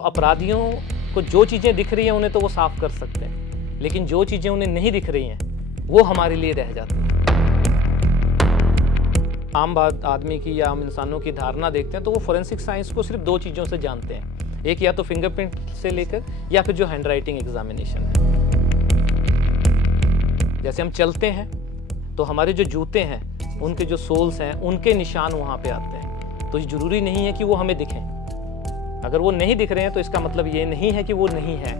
तो अपराधियों को जो चीज़ें दिख रही हैं उन्हें तो वो साफ कर सकते हैं, लेकिन जो चीज़ें उन्हें नहीं दिख रही हैं वो हमारे लिए रह जाती हैं। आम आदमी की या आम इंसानों की धारणा देखते हैं तो वो फोरेंसिक साइंस को सिर्फ दो चीज़ों से जानते हैं, एक या तो फिंगरप्रिंट से लेकर या फिर जो हैंडराइटिंग एग्जामिनेशन है। जैसे हम चलते हैं तो हमारे जो जूते हैं उनके जो सोल्स हैं उनके निशान वहाँ पे आते हैं, तो जरूरी नहीं है कि वो हमें दिखें। अगर वो नहीं दिख रहे हैं तो इसका मतलब ये नहीं है कि वो नहीं है।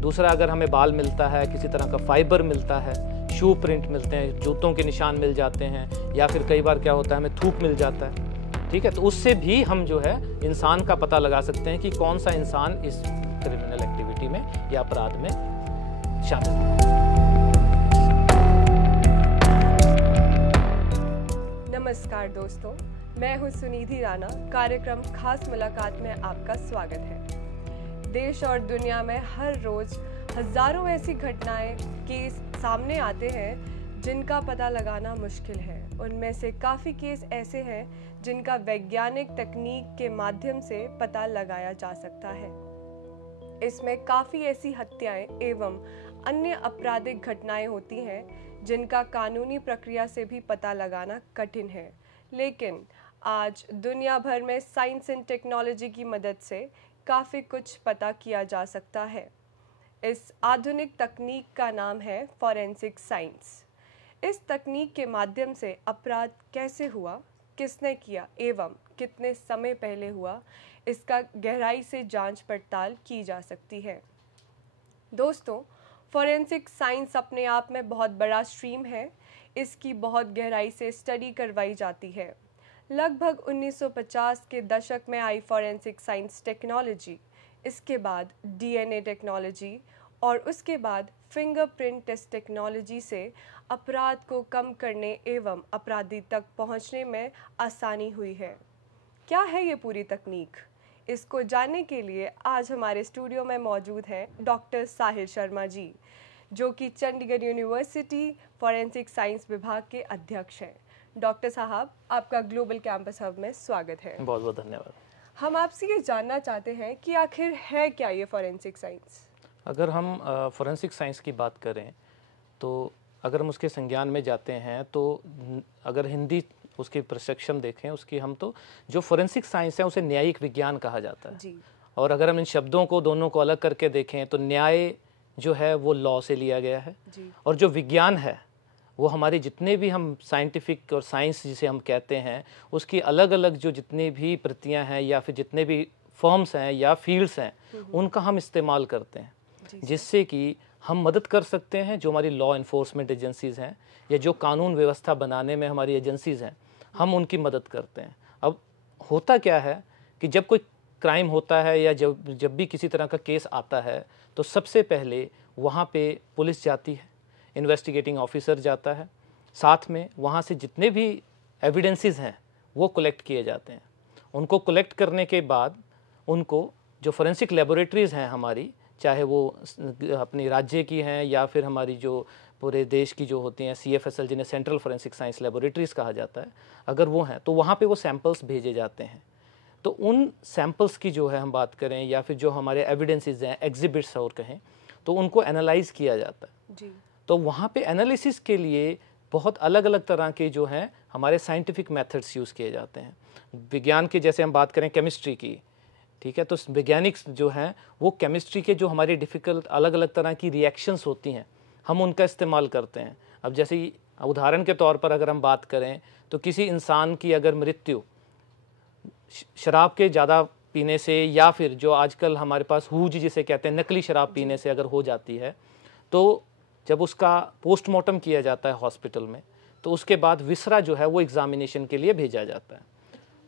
दूसरा, अगर हमें बाल मिलता है, किसी तरह का फाइबर मिलता है, शू प्रिंट मिलते हैं, जूतों के निशान मिल जाते हैं, या फिर कई बार क्या होता है हमें थूक मिल जाता है, ठीक है, तो उससे भी हम जो है इंसान का पता लगा सकते हैं कि कौन सा इंसान इस क्रिमिनल एक्टिविटी में या अपराध में शामिल है। नमस्कार दोस्तों, मैं हूं सुनिधि राणा। कार्यक्रम खास मुलाकात में आपका स्वागत है। देश और दुनिया में हर रोज हजारों ऐसी घटनाएं केस सामने आते हैं जिनका पता लगाना मुश्किल है। उनमें से काफ़ी केस ऐसे हैं जिनका वैज्ञानिक तकनीक के माध्यम से पता लगाया जा सकता है। इसमें काफ़ी ऐसी हत्याएं एवं अन्य आपराधिक घटनाएं होती हैं जिनका कानूनी प्रक्रिया से भी पता लगाना कठिन है, लेकिन आज दुनिया भर में साइंस एंड टेक्नोलॉजी की मदद से काफ़ी कुछ पता किया जा सकता है। इस आधुनिक तकनीक का नाम है फॉरेंसिक साइंस। इस तकनीक के माध्यम से अपराध कैसे हुआ, किसने किया एवं कितने समय पहले हुआ, इसका गहराई से जांच पड़ताल की जा सकती है। दोस्तों, फॉरेंसिक साइंस अपने आप में बहुत बड़ा स्ट्रीम है। इसकी बहुत गहराई से स्टडी करवाई जाती है। लगभग 1950 के दशक में आई फॉरेंसिक साइंस टेक्नोलॉजी, इसके बाद डीएनए टेक्नोलॉजी और उसके बाद फिंगरप्रिंट टेस्ट टेक्नोलॉजी से अपराध को कम करने एवं अपराधी तक पहुंचने में आसानी हुई है। क्या है ये पूरी तकनीक? इसको जानने के लिए आज हमारे स्टूडियो में मौजूद हैं डॉक्टर साहिल शर्मा जी, जो कि चंडीगढ़ यूनिवर्सिटी फॉरेंसिक साइंस विभाग के अध्यक्ष हैं। डॉक्टर साहब, आपका ग्लोबल कैंपस हब में स्वागत है। बहुत बहुत धन्यवाद। हम आपसे ये जानना चाहते हैं कि आखिर है क्या ये फॉरेंसिक साइंस? अगर हम फॉरेंसिक साइंस की बात करें तो अगर हम उसके संज्ञान में जाते हैं तो अगर हिंदी उसकी प्रशिक्षण देखें उसकी, हम तो जो फॉरेंसिक साइंस है उसे न्यायिक विज्ञान कहा जाता है जी। और अगर हम इन शब्दों को दोनों को अलग करके देखें तो न्याय जो है वो लॉ से लिया गया है जी। और जो विज्ञान है वो हमारे जितने भी हम साइंटिफिक और साइंस जिसे हम कहते हैं उसकी अलग अलग जो जितनी भी प्रतियां हैं या फिर जितने भी फॉर्म्स हैं या फील्ड्स हैं उनका हम इस्तेमाल करते हैं, जिससे कि हम मदद कर सकते हैं जो हमारी लॉ इन्फोर्समेंट एजेंसीज़ हैं या जो कानून व्यवस्था बनाने में हमारी एजेंसीज़ हैं, हम उनकी मदद करते हैं। अब होता क्या है कि जब कोई क्राइम होता है या जब भी किसी तरह का केस आता है तो सबसे पहले वहाँ पे पुलिस जाती है, इन्वेस्टिगेटिंग ऑफिसर जाता है, साथ में वहाँ से जितने भी एविडेंसेस हैं वो कलेक्ट किए जाते हैं। उनको कलेक्ट करने के बाद उनको जो फोरेंसिक लेबोरेटरीज़ हैं हमारी, चाहे वो अपनी राज्य की हैं या फिर हमारी जो पूरे देश की जो होती हैं CFSL, जिन्हें सेंट्रल फोरेंसिक साइंस लेबोरेटरीज़ कहा जाता है, अगर वो हैं तो वहाँ पे वो सैंपल्स भेजे जाते हैं। तो उन सैंपल्स की जो है हम बात करें या फिर जो हमारे एविडेंसेस हैं, एग्जिबिट्स और कहें, तो उनको एनालाइज किया जाता है जी। तो वहाँ पे एनालिसिस के लिए बहुत अलग अलग तरह के जो हैं हमारे साइंटिफिक मेथड्स यूज़ किए जाते हैं। विज्ञान के जैसे हम बात करें केमिस्ट्री की, ठीक है, तो वैज्ञानिक जो हैं वो केमिस्ट्री के जो हमारी डिफ़िकल्ट अलग अलग तरह की रिएक्शंस होती हैं हम उनका इस्तेमाल करते हैं। अब जैसे उदाहरण के तौर पर अगर हम बात करें तो किसी इंसान की अगर मृत्यु शराब के ज़्यादा पीने से या फिर जो आजकल हमारे पास हूज जिसे कहते हैं नकली शराब पीने से अगर हो जाती है, तो जब उसका पोस्टमार्टम किया जाता है हॉस्पिटल में तो उसके बाद विसरा जो है वो एग्जामिनेशन के लिए भेजा जाता है।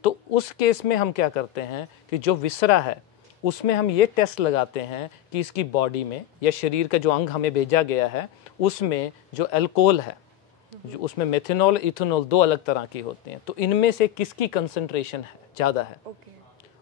तो उस केस में हम क्या करते हैं कि जो विसरा है उसमें हम ये टेस्ट लगाते हैं कि इसकी बॉडी में या शरीर का जो अंग हमें भेजा गया है उसमें जो अल्कोहल है, जो उसमें मेथनॉल इथेनॉल दो अलग तरह की होती हैं, तो इनमें से किसकी कंसंट्रेशन है ज़्यादा है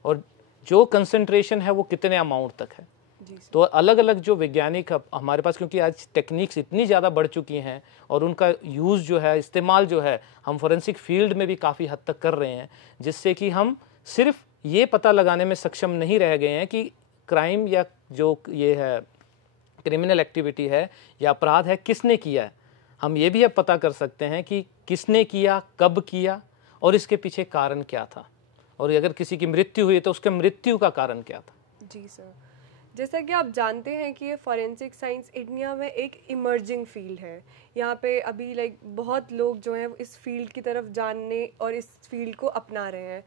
और जो कंसंट्रेशन है वो कितने अमाउंट तक है, जी सर। तो अलग अलग जो वैज्ञानिक हमारे पास, क्योंकि आज टेक्निक्स इतनी ज़्यादा बढ़ चुकी हैं और उनका यूज़ जो है, इस्तेमाल जो है, हम फोरेंसिक फील्ड में भी काफ़ी हद तक कर रहे हैं, जिससे कि हम सिर्फ ये पता लगाने में सक्षम नहीं रह गए हैं कि क्राइम या जो ये है क्रिमिनल एक्टिविटी है या अपराध है किसने किया है। हम ये भी अब पता कर सकते हैं कि किसने किया, कब किया और इसके पीछे कारण क्या था, और अगर किसी की मृत्यु हुई तो उसके मृत्यु का कारण क्या था। जी सर, जैसा कि आप जानते हैं कि ये फॉरेंसिक साइंस इंडिया में एक इमर्जिंग फील्ड है। यहाँ पे अभी बहुत लोग जो हैं इस फील्ड की तरफ जानने और इस फील्ड को अपना रहे हैं।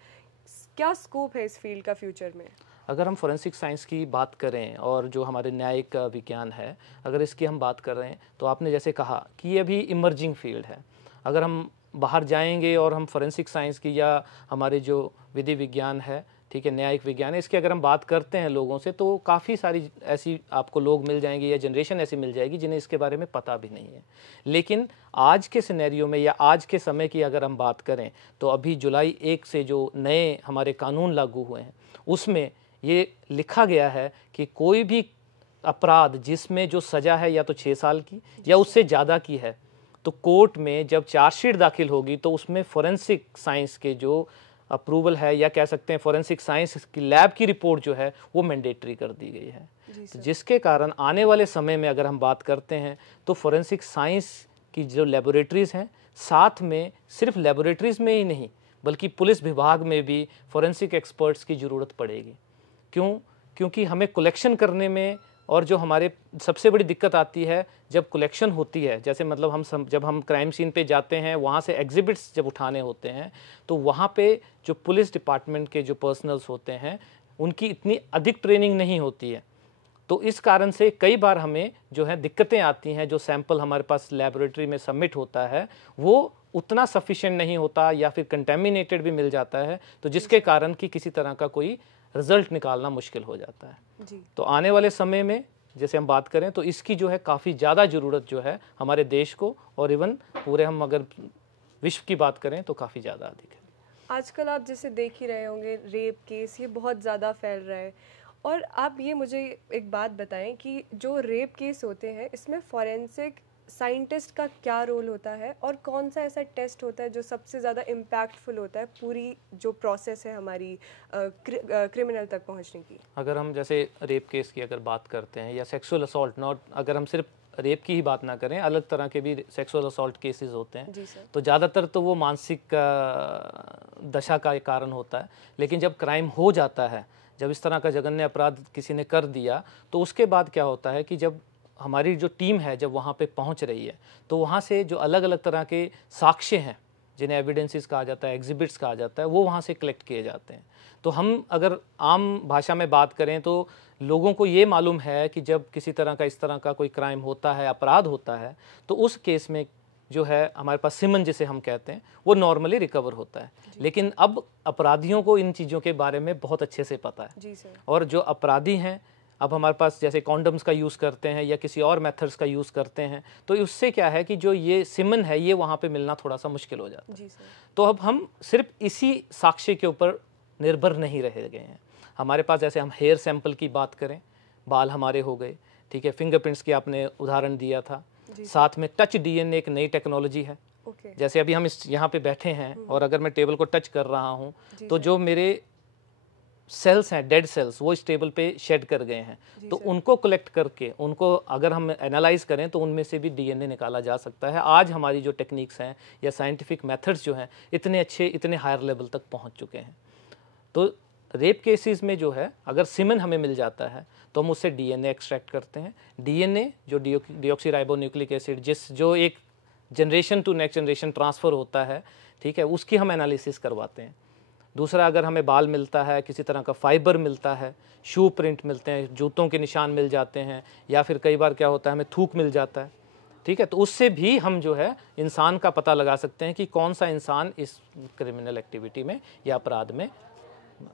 क्या स्कोप है इस फील्ड का फ्यूचर में? अगर हम फोरेंसिक साइंस की बात करें और जो हमारे न्यायिक विज्ञान है, अगर इसकी हम बात कर रहे हैं, तो आपने जैसे कहा कि ये अभी इमर्जिंग फील्ड है। अगर हम बाहर जाएंगे और हम फोरेंसिक साइंस की या हमारे जो विधि विज्ञान है, ठीक है, न्यायिक विज्ञान है, इसकी अगर हम बात करते हैं लोगों से, तो काफ़ी सारी ऐसी आपको लोग मिल जाएंगे या जनरेशन ऐसी मिल जाएगी जिन्हें इसके बारे में पता भी नहीं है। लेकिन आज के सिनेरियो में या आज के समय की अगर हम बात करें, तो अभी जुलाई 1 से जो नए हमारे कानून लागू हुए हैं, उसमें ये लिखा गया है कि कोई भी अपराध जिसमें जो सज़ा है या तो 6 साल की या उससे ज़्यादा की है, तो कोर्ट में जब चार्जशीट दाखिल होगी तो उसमें फोरेंसिक साइंस के जो अप्रूवल है या कह सकते हैं फोरेंसिक साइंस की लैब की रिपोर्ट जो है वो मैंडेटरी कर दी गई है। तो जिसके कारण आने वाले समय में अगर हम बात करते हैं तो फोरेंसिक साइंस की जो लेबोरेटरीज़ हैं, साथ में सिर्फ लेबोरेटरीज़ में ही नहीं बल्कि पुलिस विभाग में भी फोरेंसिक एक्सपर्ट्स की ज़रूरत पड़ेगी। क्यों? क्योंकि हमें कलेक्शन करने में, और जो हमारे सबसे बड़ी दिक्कत आती है जब कलेक्शन होती है, जैसे मतलब जब हम क्राइम सीन पे जाते हैं, वहाँ से एग्जिबिट्स जब उठाने होते हैं, तो वहाँ पे जो पुलिस डिपार्टमेंट के जो पर्सनल्स होते हैं उनकी इतनी अधिक ट्रेनिंग नहीं होती है। तो इस कारण से कई बार हमें जो है दिक्कतें आती हैं। जो सैंपल हमारे पास लेबोरेटरी में सबमिट होता है वो उतना सफिशिएंट नहीं होता या फिर कंटेमिनेटेड भी मिल जाता है, तो जिसके कारण कि किसी तरह का कोई रिजल्ट निकालना मुश्किल हो जाता है। जी। तो आने वाले समय में जैसे हम बात करें तो इसकी जो है काफ़ी ज़्यादा ज़रूरत जो है हमारे देश को, और इवन पूरे हम अगर विश्व की बात करें तो काफ़ी ज़्यादा अधिक है। आजकल आप जैसे देख ही रहे होंगे, रेप केस ये बहुत ज़्यादा फैल रहा है। और आप ये मुझे एक बात बताएं कि जो रेप केस होते हैं इसमें फॉरेंसिक साइंटिस्ट का क्या रोल होता है, और कौन सा ऐसा टेस्ट होता है जो सबसे ज़्यादा इम्पैक्टफुल होता है पूरी जो प्रोसेस है हमारी क्रिमिनल तक पहुंचने की? अगर हम जैसे रेप केस की अगर बात करते हैं या सेक्सुअल असॉल्ट, नॉट अगर हम सिर्फ रेप की ही बात ना करें, अलग तरह के भी सेक्सुअल असॉल्ट केसेस होते हैं, तो ज़्यादातर तो वो मानसिक दशा का कारण होता है। लेकिन जब क्राइम हो जाता है, जब इस तरह का जघन्य अपराध किसी ने कर दिया, तो उसके बाद क्या होता है कि जब हमारी जो टीम है जब वहाँ पे पहुँच रही है, तो वहाँ से जो अलग अलग तरह के साक्ष्य हैं, जिन्हें एविडेंसेस कहा जाता है, एग्जिबिट्स कहा जाता है, वो वहाँ से कलेक्ट किए जाते हैं। तो हम अगर आम भाषा में बात करें तो लोगों को ये मालूम है कि जब किसी तरह का इस तरह का कोई क्राइम होता है, अपराध होता है, तो उस केस में जो है हमारे पास सिमन जिसे हम कहते हैं वो नॉर्मली रिकवर होता है। लेकिन अब अपराधियों को इन चीज़ों के बारे में बहुत अच्छे से पता है। जी सर। और जो अपराधी हैं अब हमारे पास जैसे कॉन्डम्स का यूज़ करते हैं या किसी और मेथड्स का यूज़ करते हैं, तो उससे क्या है कि जो ये सिमन है ये वहाँ पे मिलना थोड़ा सा मुश्किल हो जाता है। जी सर। तो अब हम सिर्फ इसी साक्ष्य के ऊपर निर्भर नहीं रह गए हैं। हमारे पास जैसे हम हेयर सैंपल की बात करें, बाल हमारे हो गए, ठीक है, फिंगरप्रिंट्स की आपने उदाहरण दिया था, साथ में टच डीएनए एक नई टेक्नोलॉजी है। जैसे अभी हम इस यहाँ पे बैठे हैं और अगर मैं टेबल को टच कर रहा हूँ तो जो मेरे सेल्स हैं, डेड सेल्स, वो इस टेबल पे शेड कर गए हैं, तो उनको कलेक्ट करके उनको अगर हम एनालाइज करें तो उनमें से भी डीएनए निकाला जा सकता है। आज हमारी जो टेक्निक्स हैं या साइंटिफिक मेथड्स जो हैं इतने अच्छे, इतने हायर लेवल तक पहुंच चुके हैं। तो रेप केसेस में जो है अगर सिमन हमें मिल जाता है तो हम उससे डीएनए एक्सट्रैक्ट करते हैं। डीएनए जो डीऑक्सीराइबोन्यूक्लिक एसिड जो एक generation to next generation transfer होता है, ठीक है, उसकी हम एनालिसिस करवाते हैं। दूसरा, अगर हमें बाल मिलता है, किसी तरह का फाइबर मिलता है, शू प्रिंट मिलते हैं, जूतों के निशान मिल जाते हैं, या फिर कई बार क्या होता है हमें थूक मिल जाता है, ठीक है, तो उससे भी हम जो है इंसान का पता लगा सकते हैं कि कौन सा इंसान इस क्रिमिनल एक्टिविटी में या अपराध में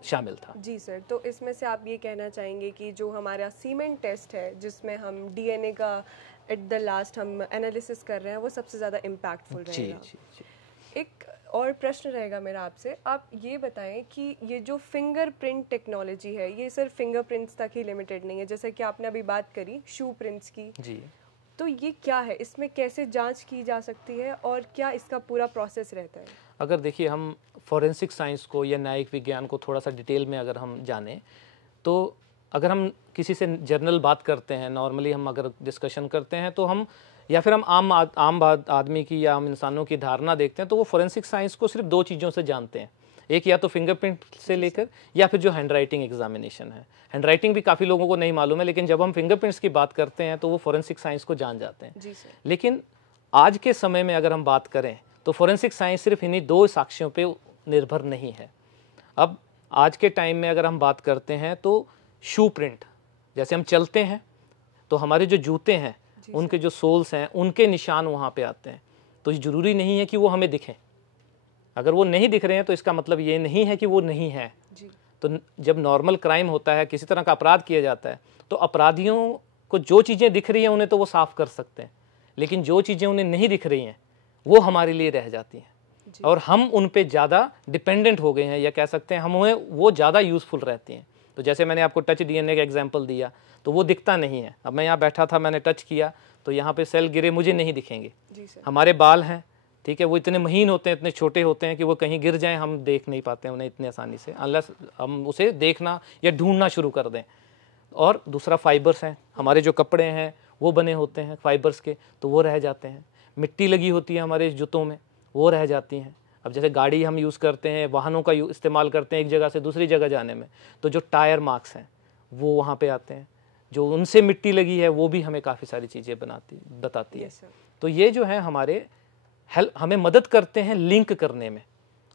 शामिल था। जी सर, तो इसमें से आप ये कहना चाहेंगे कि जो हमारा सीमेंट टेस्ट है जिसमें हम डीएनए का एट द लास्ट हम एनालिसिस कर रहे हैं वो सबसे ज़्यादा इम्पैक्टफुल रहेगा। जी। एक और प्रश्न रहेगा मेरा आपसे, आप ये बताएं कि ये जो फिंगरप्रिंट टेक्नोलॉजी है ये सिर्फ फिंगरप्रिंट्स तक ही लिमिटेड नहीं है, जैसे कि आपने अभी बात करी शू प्रिंट्स की जी। तो ये क्या है, इसमें कैसे जांच की जा सकती है और क्या इसका पूरा प्रोसेस रहता है? अगर देखिए हम फॉरेंसिक साइंस को या न्यायिक विज्ञान को थोड़ा सा डिटेल में अगर हम जानें, तो अगर हम किसी से जर्नल बात करते हैं, नॉर्मली हम अगर डिस्कशन करते हैं, तो हम या फिर हम आम आदमी की या आम इंसानों की धारणा देखते हैं, तो वो फॉरेंसिक साइंस को सिर्फ 2 चीज़ों से जानते हैं। एक या तो फिंगरप्रिंट से लेकर या फिर जो हैंड राइटिंग एग्जामिनेशन है। हैंड राइटिंग भी काफ़ी लोगों को नहीं मालूम है, लेकिन जब हम फिंगरप्रिंट्स की बात करते हैं तो वो फॉरेंसिक साइंस को जान जाते हैं। जी सर। लेकिन आज के समय में अगर हम बात करें तो फॉरेंसिक साइंस सिर्फ इन्हीं 2 साक्ष्यों पे निर्भर नहीं है। अब आज के टाइम में अगर हम बात करते हैं तो शू प्रिंट, जैसे हम चलते हैं तो हमारे जो जूते हैं उनके जो सोल्स हैं उनके निशान वहाँ पे आते हैं, तो ज़रूरी नहीं है कि वो हमें दिखें। अगर वो नहीं दिख रहे हैं तो इसका मतलब ये नहीं है कि वो नहीं है। तो जब नॉर्मल क्राइम होता है, किसी तरह का अपराध किया जाता है, तो अपराधियों को जो चीज़ें दिख रही हैं उन्हें तो वो साफ़ कर सकते हैं, लेकिन जो चीज़ें उन्हें नहीं दिख रही हैं वो हमारे लिए रह जाती हैं और हम उन पे ज़्यादा डिपेंडेंट हो गए हैं, या कह सकते हैं हमें वो ज़्यादा यूज़फुल रहती हैं। तो जैसे मैंने आपको टच डीएनए का एग्जांपल दिया, तो वो दिखता नहीं है। अब मैं यहाँ बैठा था, मैंने टच किया तो यहाँ पे सेल गिरे, मुझे नहीं दिखेंगे। हमारे बाल हैं, ठीक है, वो इतने महीन होते हैं, इतने छोटे होते हैं कि वो कहीं गिर जाएं हम देख नहीं पाते हैं उन्हें इतने आसानी से, अनलेस हम उसे देखना या ढूंढना शुरू कर दें। और दूसरा फाइबर्स हैं, हमारे जो कपड़े हैं वो बने होते हैं फाइबर्स के, तो वो रह जाते हैं। मिट्टी लगी होती है हमारे जूतों में, वो रह जाती हैं। अब जैसे गाड़ी हम यूज़ करते हैं, वाहनों का इस्तेमाल करते हैं एक जगह से दूसरी जगह जाने में, तो जो टायर मार्क्स हैं वो वहाँ पे आते हैं, जो उनसे मिट्टी लगी है वो भी हमें काफ़ी सारी चीज़ें बताती है। तो ये जो है हमें मदद करते हैं लिंक करने में।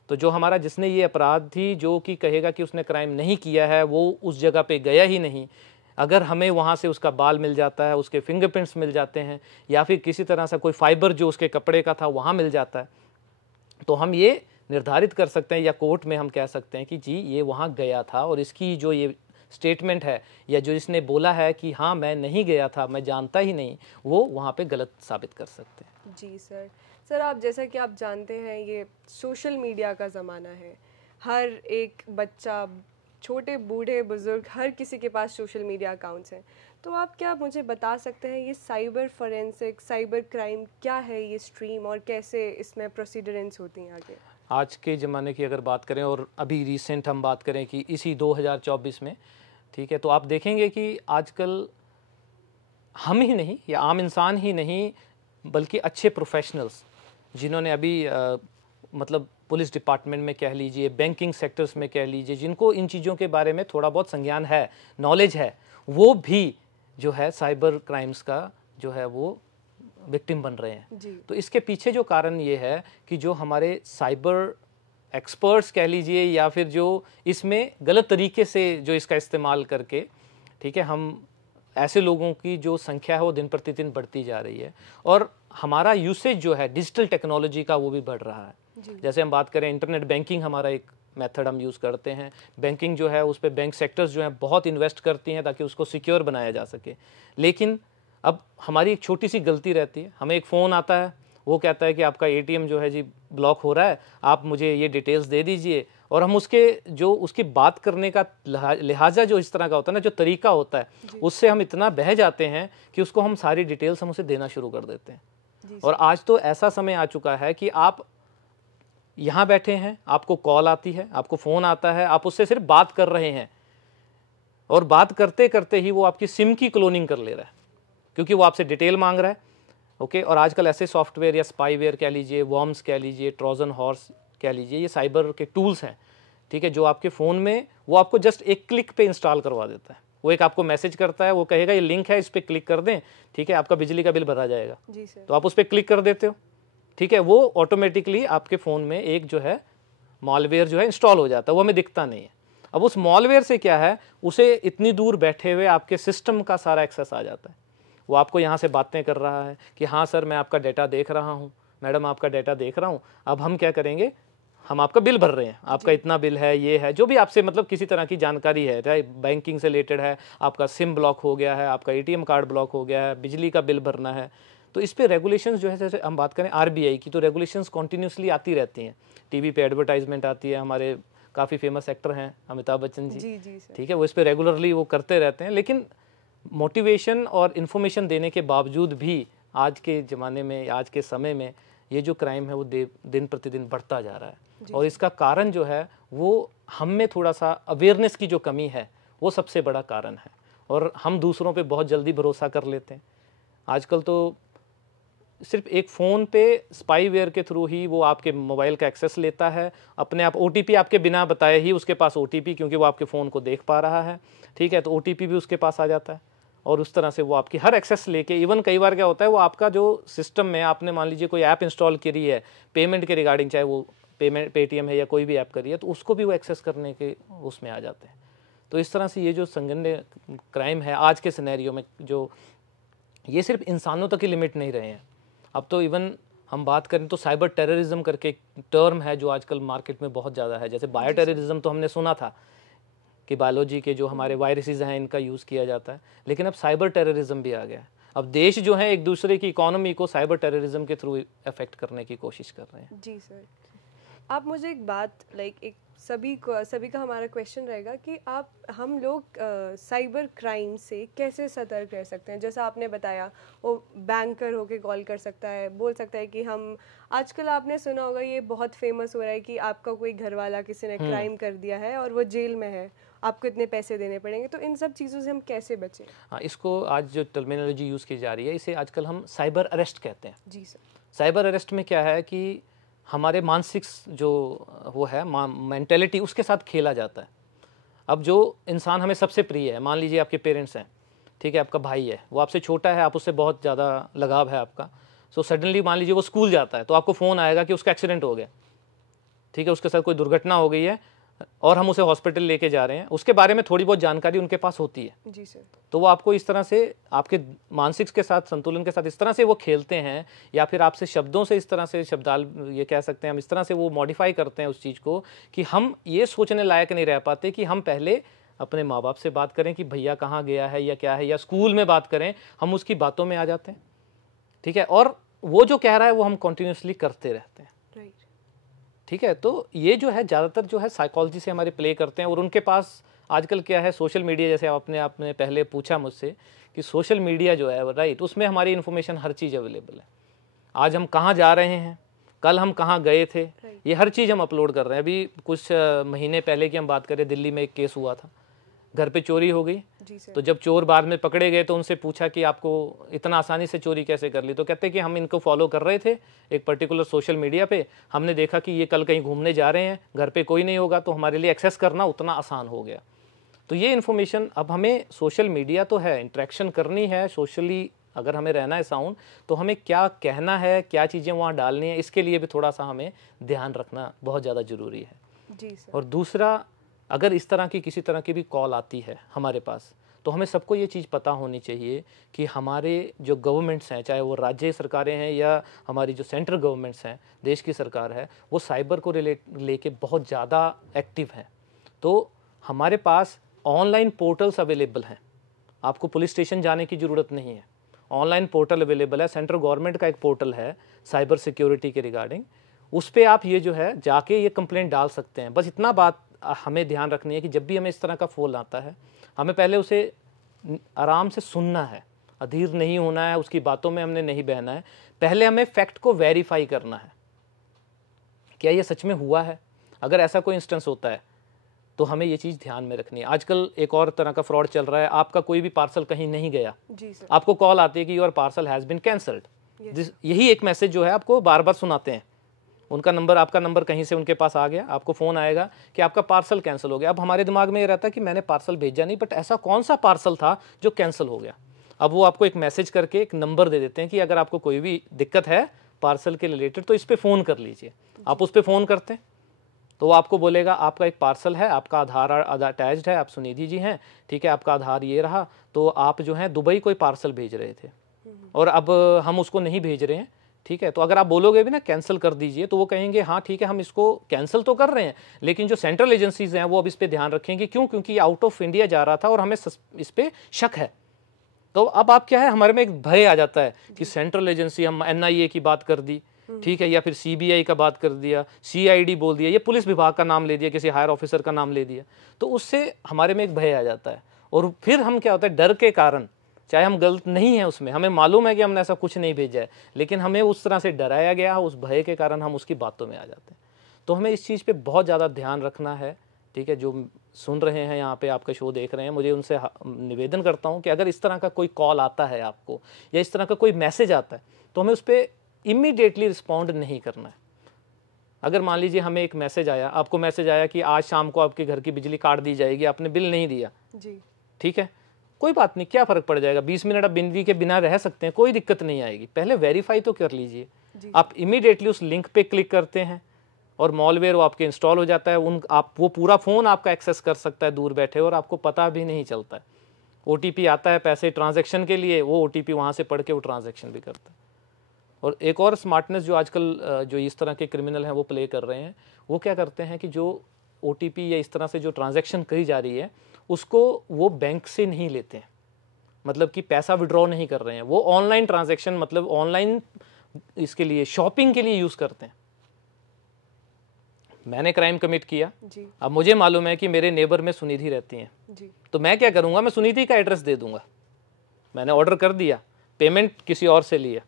तो जो हमारा जिसने ये अपराधी जो कि कहेगा कि उसने क्राइम नहीं किया है, वो उस जगह पे गया ही नहीं, अगर हमें वहाँ से उसका बाल मिल जाता है, उसके फिंगरप्रिंट्स मिल जाते हैं, या फिर किसी तरह से कोई फाइबर जो उसके कपड़े का था वहाँ मिल जाता है, तो हम ये निर्धारित कर सकते हैं या कोर्ट में हम कह सकते हैं कि जी ये वहाँ गया था, और इसकी जो ये स्टेटमेंट है या जो इसने बोला है कि हाँ मैं नहीं गया था, मैं जानता ही नहीं, वो वहाँ पे गलत साबित कर सकते हैं। जी सर। सर आप जैसा कि आप जानते हैं ये सोशल मीडिया का ज़माना है, हर एक बच्चा, छोटे बूढ़े बुजुर्ग, हर किसी के पास सोशल मीडिया अकाउंट्स हैं। तो आप क्या मुझे बता सकते हैं ये साइबर फोरेंसिक, साइबर क्राइम क्या है ये स्ट्रीम, और कैसे इसमें प्रोसीडरेंस होती हैं आगे? आज के ज़माने की अगर बात करें और अभी रिसेंट हम बात करें कि इसी 2024 में, ठीक है, तो आप देखेंगे कि आजकल हम ही नहीं या आम इंसान ही नहीं बल्कि अच्छे प्रोफेशनल्स जिन्होंने अभी मतलब पुलिस डिपार्टमेंट में कह लीजिए, बैंकिंग सेक्टर्स में कह लीजिए, जिनको इन चीज़ों के बारे में थोड़ा बहुत संज्ञान है, नॉलेज है, वो भी जो है साइबर क्राइम्स का जो है वो विक्टिम बन रहे हैं। तो इसके पीछे जो कारण ये है कि जो हमारे साइबर एक्सपर्ट्स कह लीजिए या फिर जो इसमें गलत तरीके से जो इसका इस्तेमाल करके, ठीक है, हम ऐसे लोगों की जो संख्या है वो दिन प्रतिदिन बढ़ती जा रही है, और हमारा यूसेज जो है डिजिटल टेक्नोलॉजी का वो भी बढ़ रहा है। जैसे हम बात करें इंटरनेट बैंकिंग, हमारा एक मेथड हम यूज़ करते हैं। बैंकिंग जो है उस पर बैंक सेक्टर्स जो हैं बहुत इन्वेस्ट करती हैं ताकि उसको सिक्योर बनाया जा सके, लेकिन अब हमारी एक छोटी सी गलती रहती है, हमें एक फ़ोन आता है, वो कहता है कि आपका एटीएम जो है जी ब्लॉक हो रहा है, आप मुझे ये डिटेल्स दे दीजिए, और हम उसकी बात करने का लिहाजा जो इस तरह का होता है ना, जो तरीका होता है, उससे हम इतना बह जाते हैं कि उसको हम सारी डिटेल्स हम उसे देना शुरू कर देते हैं। और आज तो ऐसा समय आ चुका है कि आप यहाँ बैठे हैं, आपको कॉल आती है, आपको फ़ोन आता है, आप उससे सिर्फ बात कर रहे हैं, और बात करते करते ही वो आपकी सिम की क्लोनिंग कर ले रहा है, क्योंकि वो आपसे डिटेल मांग रहा है। ओके, और आजकल ऐसे सॉफ्टवेयर या स्पाईवेयर कह लीजिए, वॉर्म्स कह लीजिए, ट्रोजन हॉर्स कह लीजिए, ये साइबर के टूल्स हैं, ठीक है, जो आपके फ़ोन में वो आपको जस्ट एक क्लिक पे इंस्टॉल करवा देता है। वो एक आपको मैसेज करता है, वो कहेगा ये लिंक है, इस पर क्लिक कर दें, ठीक है, आपका बिजली का बिल भरा जाएगा। तो आप उस पर क्लिक कर देते हो, ठीक है, वो ऑटोमेटिकली आपके फ़ोन में एक जो है मॉलवेयर जो है इंस्टॉल हो जाता है, वो हमें दिखता नहीं है। अब उस मॉलवेयर से क्या है, उसे इतनी दूर बैठे हुए आपके सिस्टम का सारा एक्सेस आ जाता है। वो आपको यहाँ से बातें कर रहा है कि हाँ सर मैं आपका डेटा देख रहा हूँ, मैडम आपका डेटा देख रहा हूँ, अब हम क्या करेंगे, हम आपका बिल भर रहे हैं, आपका इतना बिल है, ये है, जो भी आपसे मतलब किसी तरह की जानकारी है, चाहे बैंकिंग से रिलेटेड है, आपका सिम ब्लॉक हो गया है, आपका एटीएम कार्ड ब्लॉक हो गया है, बिजली का बिल भरना है, तो इस पे रेगुलेशंस जो है, जैसे हम बात करें आरबीआई की, तो रेगुलेशंस कॉन्टीन्यूसली आती रहती हैं। टीवी पे एडवर्टाइजमेंट आती है, हमारे काफ़ी फेमस एक्टर हैं अमिताभ बच्चन जी, जी सर। ठीक है, वो इस पे रेगुलरली वो करते रहते हैं। लेकिन मोटिवेशन और इन्फॉर्मेशन देने के बावजूद भी आज के ज़माने में, आज के समय में ये जो क्राइम है वो दिन प्रतिदिन बढ़ता जा रहा है। और इसका कारण जो है वो हम में थोड़ा सा अवेयरनेस की जो कमी है वो सबसे बड़ा कारण है। और हम दूसरों पे बहुत जल्दी भरोसा कर लेते हैं। आजकल तो सिर्फ एक फ़ोन पे स्पाईवेयर के थ्रू ही वो आपके मोबाइल का एक्सेस लेता है, अपने आप ओटीपी आपके बिना बताए ही उसके पास ओटीपी, क्योंकि वो आपके फ़ोन को देख पा रहा है, ठीक है, तो ओटीपी भी उसके पास आ जाता है। और उस तरह से वो आपकी हर एक्सेस लेके, इवन कई बार क्या होता है वो आपका जो सिस्टम में आपने मान लीजिए कोई ऐप इंस्टॉल करी है पेमेंट के रिगार्डिंग, चाहे वो पेटीएम है या कोई भी ऐप करी है, तो उसको भी वो एक्सेस करने के उसमें आ जाते हैं। तो इस तरह से ये जो संगीन क्राइम है आज के सिनेरियो में, जो ये सिर्फ इंसानों तक ही लिमिट नहीं रहे हैं, अब तो इवन हम बात करें तो साइबर टेररिज्म करके एक टर्म है जो आजकल मार्केट में बहुत ज़्यादा है। जैसे बायो टेररिज्म तो हमने सुना था कि बायोलॉजी के जो हमारे वायरसेस हैं इनका यूज़ किया जाता है, लेकिन अब साइबर टेररिज्म भी आ गया है। अब देश जो है एक दूसरे की इकोनॉमी को साइबर टेररिज्म के थ्रू अफेक्ट करने की कोशिश कर रहे हैं। जी सर, आप मुझे एक बात एक सभी का हमारा क्वेश्चन रहेगा कि हम लोग साइबर क्राइम से कैसे सतर्क रह सकते हैं। जैसा आपने बताया वो बैंकर होके कॉल कर सकता है, बोल सकता है कि हम, आजकल आपने सुना होगा ये बहुत फेमस हो रहा है कि आपका कोई घर वाला किसी ने क्राइम कर दिया है और वो जेल में है, आपको इतने पैसे देने पड़ेंगे। तो इन सब चीज़ों से हम कैसे बचें? हाँ, इसको आज जो टर्मिनोलॉजी यूज़ की जा रही है इसे आजकल हम साइबर अरेस्ट कहते हैं। जी सर। साइबर अरेस्ट में क्या है कि हमारे मानसिक जो वो है मेंटेलिटी, उसके साथ खेला जाता है। अब जो इंसान हमें सबसे प्रिय है, मान लीजिए आपके पेरेंट्स हैं, ठीक है, आपका भाई है, वो आपसे छोटा है, आप उससे बहुत ज़्यादा लगाव है आपका। सो सडनली मान लीजिए वो स्कूल जाता है तो आपको फ़ोन आएगा कि उसका एक्सीडेंट हो गया, ठीक है, उसके साथ कोई दुर्घटना हो गई है और हम उसे हॉस्पिटल लेके जा रहे हैं। उसके बारे में थोड़ी बहुत जानकारी उनके पास होती है। जी सर। तो वो आपको इस तरह से आपके मानसिक के साथ, संतुलन के साथ इस तरह से वो खेलते हैं, या फिर आपसे शब्दों से इस तरह से शब्दाल ये कह सकते हैं हम, इस तरह से वो मॉडिफाई करते हैं उस चीज़ को कि हम ये सोचने लायक नहीं रह पाते कि हम पहले अपने माँ बाप से बात करें कि भैया कहाँ गया है या क्या है, या स्कूल में बात करें, हम उसकी बातों में आ जाते हैं, ठीक है, और वो जो कह रहा है वो हम कंटिन्यूसली करते रहते हैं, ठीक है। तो ये जो है ज़्यादातर जो है साइकोलॉजी से हमारे प्ले करते हैं। और उनके पास आजकल क्या है, सोशल मीडिया, जैसे आपने पहले पूछा मुझसे कि सोशल मीडिया जो है, राइट, उसमें हमारी इन्फॉर्मेशन हर चीज़ अवेलेबल है। आज हम कहाँ जा रहे हैं, कल हम कहाँ गए थे, ये हर चीज़ हम अपलोड कर रहे हैं। अभी कुछ महीने पहले की हम बात करें, दिल्ली में एक केस हुआ था, घर पे चोरी हो गई। तो जब चोर बाद में पकड़े गए तो उनसे पूछा कि आपको इतना आसानी से चोरी कैसे कर ली, तो कहते कि हम इनको फॉलो कर रहे थे एक पर्टिकुलर सोशल मीडिया पे, हमने देखा कि ये कल कहीं घूमने जा रहे हैं, घर पे कोई नहीं होगा, तो हमारे लिए एक्सेस करना उतना आसान हो गया। तो ये इन्फॉर्मेशन, अब हमें सोशल मीडिया तो है, इंटरेक्शन करनी है सोशली, अगर हमें रहना है साउंड, तो हमें क्या कहना है, क्या चीज़ें वहाँ डालनी है, इसके लिए भी थोड़ा सा हमें ध्यान रखना बहुत ज़्यादा ज़रूरी है। जी सर। और दूसरा, अगर इस तरह की किसी तरह की भी कॉल आती है हमारे पास, तो हमें सबको ये चीज़ पता होनी चाहिए कि हमारे जो गवर्नमेंट्स हैं, चाहे वो राज्य सरकारें हैं या हमारी जो सेंट्रल गवर्नमेंट्स हैं, देश की सरकार है, वो साइबर को लेके बहुत ज़्यादा एक्टिव हैं। तो हमारे पास ऑनलाइन पोर्टल्स अवेलेबल हैं, आपको पुलिस स्टेशन जाने की ज़रूरत नहीं है, ऑनलाइन पोर्टल अवेलेबल है। सेंट्रल गवर्नमेंट का एक पोर्टल है साइबर सिक्योरिटी के रिगार्डिंग, उस पर आप ये जो है जाके ये कंप्लेंट डाल सकते हैं। बस इतना बात हमें ध्यान रखनी है कि जब भी हमें इस तरह का फ़ोन आता है, हमें पहले उसे आराम से सुनना है, अधीर नहीं होना है, उसकी बातों में हमने नहीं बहना है। पहले हमें फैक्ट को वेरीफाई करना है, क्या ये सच में हुआ है। अगर ऐसा कोई इंस्टेंस होता है तो हमें ये चीज़ ध्यान में रखनी है। आजकल एक और तरह का फ्रॉड चल रहा है, आपका कोई भी पार्सल कहीं नहीं गया, आपको कॉल आती है कि your parcel has been cancelled. यही एक मैसेज जो है आपको बार बार सुनाते हैं। उनका नंबर, आपका नंबर कहीं से उनके पास आ गया, आपको फ़ोन आएगा कि आपका पार्सल कैंसिल हो गया। अब हमारे दिमाग में ये रहता है कि मैंने पार्सल भेजा नहीं, बट ऐसा कौन सा पार्सल था जो कैंसिल हो गया। अब वो आपको एक मैसेज करके एक नंबर दे देते हैं कि अगर आपको कोई भी दिक्कत है पार्सल के रिलेटेड तो इस पर फ़ोन कर लीजिए। आप उस पर फ़ोन करते हैं तो वो आपको बोलेगा आपका एक पार्सल है, आपका आधार अटैच्ड है, आप सुनिधि जी हैं, ठीक है, आपका आधार ये रहा, तो आप जो है दुबई कोई पार्सल भेज रहे थे और अब हम उसको नहीं भेज रहे हैं, ठीक है। तो अगर आप बोलोगे भी ना कैंसिल कर दीजिए, तो वो कहेंगे हाँ ठीक है, हम इसको कैंसिल तो कर रहे हैं, लेकिन जो सेंट्रल एजेंसीज हैं वो अब इस पर ध्यान रखेंगे। क्यों? क्योंकि ये आउट ऑफ इंडिया जा रहा था और हमें इस पर शक है। तो अब आप क्या है, हमारे में एक भय आ जाता है कि सेंट्रल एजेंसी, हम NIA की बात कर दी, ठीक है, या फिर CBI का बात कर दिया, CID बोल दिया, ये पुलिस विभाग का नाम ले दिया, किसी हायर ऑफिसर का नाम ले दिया, तो उससे हमारे में एक भय आ जाता है। और फिर हम क्या होता है, डर के कारण, चाहे हम गलत नहीं है उसमें, हमें मालूम है कि हमने ऐसा कुछ नहीं भेजा है, लेकिन हमें उस तरह से डराया गया, उस भय के कारण हम उसकी बातों में आ जाते हैं। तो हमें इस चीज़ पे बहुत ज़्यादा ध्यान रखना है, ठीक है। जो सुन रहे हैं यहाँ पे, आपका शो देख रहे हैं, मुझे उनसे निवेदन करता हूँ कि अगर इस तरह का कोई कॉल आता है आपको, या इस तरह का कोई मैसेज आता है, तो हमें उस पर इमीडिएटली रिस्पॉन्ड नहीं करना है। अगर मान लीजिए हमें एक मैसेज आया, आपको मैसेज आया कि आज शाम को आपके घर की बिजली काट दी जाएगी, आपने बिल नहीं दिया जी, ठीक है, कोई बात नहीं, क्या फ़र्क पड़ जाएगा, 20 मिनट आप बिजली के बिना रह सकते हैं, कोई दिक्कत नहीं आएगी। पहले वेरीफाई तो कर लीजिए। आप इमीडिएटली उस लिंक पे क्लिक करते हैं और मॉलवेयर वो आपके इंस्टॉल हो जाता है, वो पूरा फ़ोन आपका एक्सेस कर सकता है दूर बैठे, और आपको पता भी नहीं चलता है। OTP आता है पैसे ट्रांजैक्शन के लिए, वो OTP वहाँ से पढ़ के वो ट्रांजैक्शन भी करता है। और एक और स्मार्टनेस जो आजकल जो इस तरह के क्रिमिनल हैं वो प्ले कर रहे हैं, वो क्या करते हैं कि जो OTP या इस तरह से जो ट्रांजैक्शन करी जा रही है, उसको वो बैंक से नहीं लेते हैं, मतलब कि पैसा विड्रॉ नहीं कर रहे हैं, वो ऑनलाइन ट्रांजैक्शन, मतलब ऑनलाइन इसके लिए शॉपिंग के लिए यूज़ करते हैं। मैंने क्राइम कमिट किया जी। अब मुझे मालूम है कि मेरे नेबर में सुनिधि रहती हैं जी। तो मैं क्या करूंगा, मैं सुनिधि का एड्रेस दे दूंगा। मैंने ऑर्डर कर दिया, पेमेंट किसी और से लिया,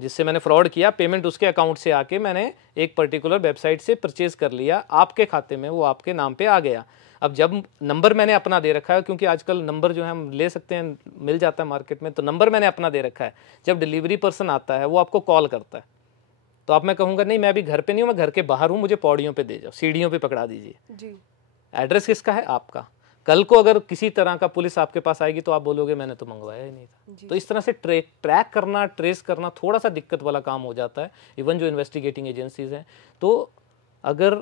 जिससे मैंने फ्रॉड किया, पेमेंट उसके अकाउंट से आके मैंने एक पर्टिकुलर वेबसाइट से परचेज कर लिया, आपके खाते में वो आपके नाम पे आ गया। अब जब नंबर मैंने अपना दे रखा है, क्योंकि आजकल नंबर जो है हम ले सकते हैं, मिल जाता है मार्केट में, तो नंबर मैंने अपना दे रखा है। जब डिलीवरी पर्सन आता है वो आपको कॉल करता है, तो आप मैं कहूँगा नहीं मैं अभी घर पे नहीं हूँ, मैं घर के बाहर हूँ, मुझे पौड़ियों पे दे जाओ, सीढ़ियों पे पकड़ा दीजिए जी। एड्रेस किसका है? आपका। कल को अगर किसी तरह का पुलिस आपके पास आएगी तो आप बोलोगे मैंने तो मंगवाया ही नहीं था। तो इस तरह से ट्रैक करना, ट्रेस करना थोड़ा सा दिक्कत वाला काम हो जाता है, इवन जो इन्वेस्टिगेटिंग एजेंसीज हैं। तो अगर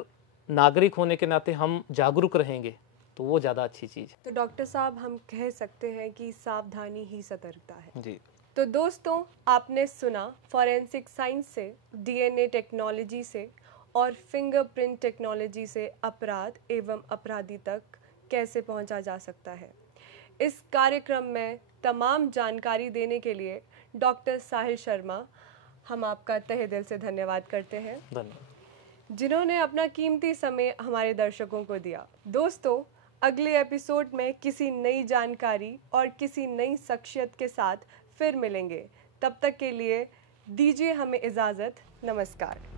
नागरिक होने के नाते हम जागरूक रहेंगे तो वो ज़्यादा अच्छी चीज़ है। तो डॉक्टर साहब हम कह सकते हैं कि सावधानी ही सतर्कता है जी। तो दोस्तों आपने सुना फॉरेंसिक साइंस से, DNA टेक्नोलॉजी से और फिंगरप्रिंट टेक्नोलॉजी से अपराध एवं अपराधी तक कैसे पहुंचा जा सकता है। इस कार्यक्रम में तमाम जानकारी देने के लिए डॉक्टर साहिल शर्मा, हम आपका तहे दिल से धन्यवाद करते हैं, जिन्होंने अपना कीमती समय हमारे दर्शकों को दिया। दोस्तों अगले एपिसोड में किसी नई जानकारी और किसी नई शख्सियत के साथ फिर मिलेंगे। तब तक के लिए दीजिए हमें इजाज़त। नमस्कार।